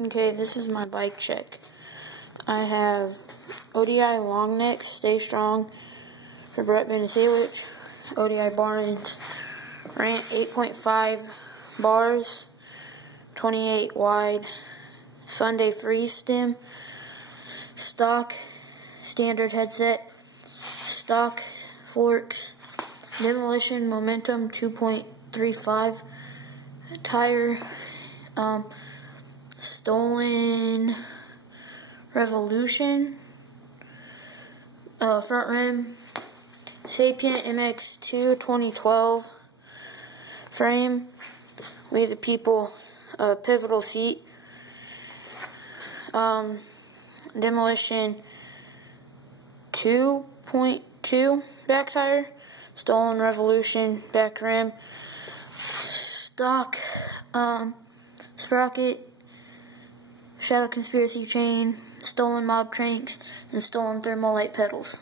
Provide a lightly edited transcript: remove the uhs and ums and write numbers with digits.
Okay, this is my bike check. I have ODI long neck, stay strong for Brett Benisewich. ODI Barnes Rant 8.5 bars, 28 wide. Sunday free stem. Stock standard headset. Stock forks. Demolition Momentum 2.35 tire. Stolen Revolution front rim. Sapient MX2 2012 frame. We the people pivotal seat. Demolition 2.2 back tire. Stolen Revolution back rim. Stock sprocket. Shadow Conspiracy chain. Stolen Mob cranks and stolen Thermalite pedals.